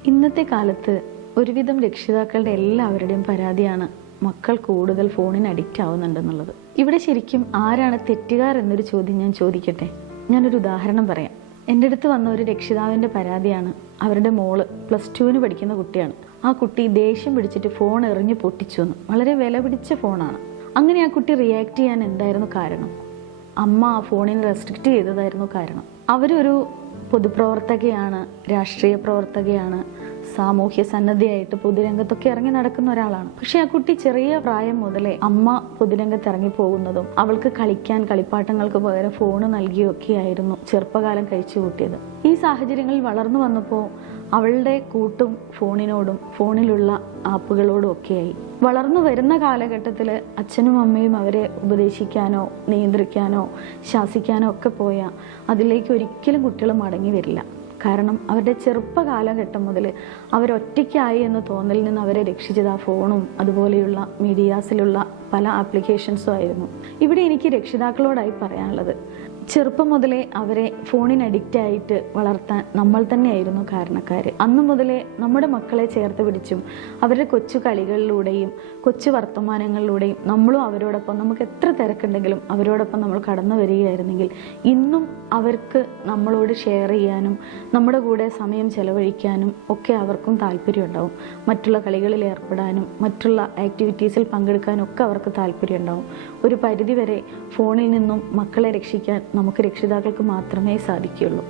ഇന്നത്തെ കാലത്ത് ഒരുവിധം രക്ഷിതാക്കളുടെ എല്ലാവരുടെയും പരാതിയാണ് മക്കൾ കൂടുതൽ ഫോണിന് അഡിക്റ്റ് ആവുന്നുണ്ടെന്നുള്ളത്. ഇവിടെ ശരിക്കും ആരാണ് തെറ്റുകാർ എന്നൊരു ചോദ്യം ഞാൻ ചോദിക്കട്ടെ. ഞാനൊരു ഉദാഹരണം പറയാം. എൻ്റെ അടുത്ത് വന്ന ഒരു രക്ഷിതാവിൻ്റെ പരാതിയാണ്. അവരുടെ മോള് +2 പഠിക്കുന്ന കുട്ടിയാണ്. ആ കുട്ടി ദേഷ്യം പിടിച്ചിട്ട് ഫോൺ എറിഞ്ഞ് പൊട്ടിച്ചു എന്ന്. വളരെ വില പിടിച്ച ഫോണാണ്. അങ്ങനെ ആ കുട്ടി റിയാക്ട് ചെയ്യാൻ എന്തായിരുന്നു കാരണം? അമ്മ ആ ഫോണിന് റെസ്ട്രിക്റ്റ് ചെയ്തതായിരുന്നു കാരണം. അവരൊരു പൊതുപ്രവർത്തകയാണ്, രാഷ്ട്രീയ പ്രവർത്തകയാണ്, സാമൂഹ്യ സന്നദ്ധയായിട്ട് പൊതുരംഗത്തൊക്കെ ഇറങ്ങി നടക്കുന്ന ഒരാളാണ്. പക്ഷെ ആ കുട്ടി ചെറിയ പ്രായം മുതലേ അമ്മ പൊതുരംഗത്ത് ഇറങ്ങി പോകുന്നതും അവൾക്ക് കളിക്കാൻ കളിപ്പാട്ടങ്ങൾക്ക് പകരം ഫോണ് നൽകിയൊക്കെയായിരുന്നു ചെറുപ്പകാലം കഴിച്ചു കൂട്ടിയത്. ഈ സാഹചര്യങ്ങളിൽ വളർന്നു വന്നപ്പോൾ അവളുടെ കൂട്ടും ഫോണിനോടും ഫോണിലുള്ള ആപ്പുകളോടും ഒക്കെയായി. വളർന്നു വരുന്ന കാലഘട്ടത്തിൽ അച്ഛനും അമ്മയും അവരെ ഉപദേശിക്കാനോ നിയന്ത്രിക്കാനോ ശാസിക്കാനോ ഒക്കെ പോയാൽ അതിലേക്ക് ഒരിക്കലും കുട്ടികൾ മടങ്ങി വരില്ല. കാരണം അവരുടെ ചെറുപ്പകാലഘട്ടം മുതൽ അവരൊറ്റയ്ക്കായി എന്ന തോന്നലിൽ നിന്ന് അവരെ രക്ഷിച്ചത് ആ ഫോണും അതുപോലെയുള്ള മീഡിയാസിലുള്ള പല ആപ്ലിക്കേഷൻസും ആയിരുന്നു. ഇവിടെ എനിക്ക് രക്ഷിതാക്കളോടായി പറയാനുള്ളത്, ചെറുപ്പം മുതലേ അവരെ ഫോണിന് അഡിക്റ്റ് ആയിട്ട് വളർത്താൻ നമ്മൾ തന്നെയായിരുന്നു കാരണക്കാർ. അന്നു മുതലേ നമ്മുടെ മക്കളെ ചേർത്ത് പിടിച്ചും അവരുടെ കൊച്ചു കളികളിലൂടെയും കൊച്ചു വർത്തമാനങ്ങളിലൂടെയും നമ്മളും അവരോടൊപ്പം, നമുക്ക് എത്ര തിരക്കുണ്ടെങ്കിലും അവരോടൊപ്പം നമ്മൾ കടന്നു വരികയായിരുന്നെങ്കിൽ ഇന്നും അവർക്ക് നമ്മളോട് ഷെയർ ചെയ്യാനും നമ്മുടെ കൂടെ സമയം ചെലവഴിക്കാനും ഒക്കെ അവർക്കും താല്പര്യം ഉണ്ടാവും. മറ്റുള്ള കളികളിൽ ഏർപ്പെടാനും മറ്റുള്ള ആക്ടിവിറ്റീസിൽ പങ്കെടുക്കാനും ഒക്കെ അവർക്ക് താല്പര്യം ഉണ്ടാവും. ഒരു പരിധിവരെ ഫോണിൽ നിന്നും മക്കളെ രക്ഷിക്കാൻ നമുക്ക് രക്ഷിതാക്കൾക്ക് മാത്രമേ സാധിക്കുകയുള്ളൂ.